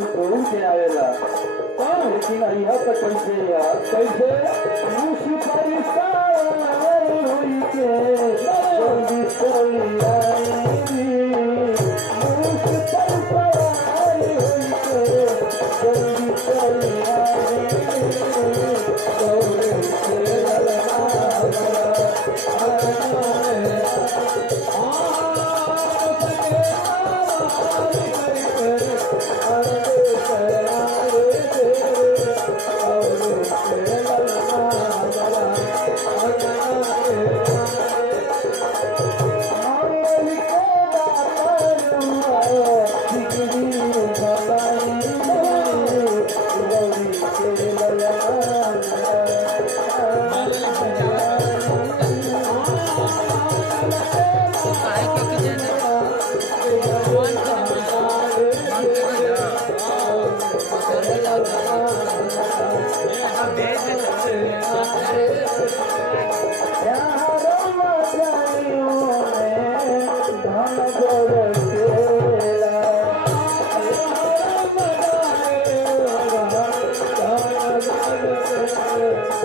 जोड़ू के आवेला लेकिन यह तो कैसे यार कैसे मुझी परिसार हुई के जल्दी चली आई मुझी परिसार हुई के जल्दी चली आई दौड़े से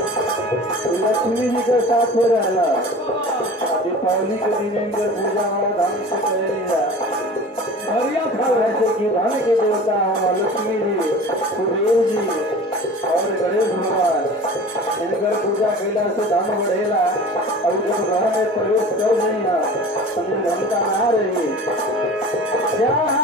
लक्ष्मी जी के साथ हो रहना दीपावली के दिन इनके पूजा हमारा धाम से करेगा हरिया फल ऐसे कि धन के देवता हमारा लक्ष्मी जी कुबेर जी और गणेश भगवान इनकर पूजा कैला से धन बढ़ेला और जब घर में प्रवेश कर नहीं है समझे धनता ना रही प्यार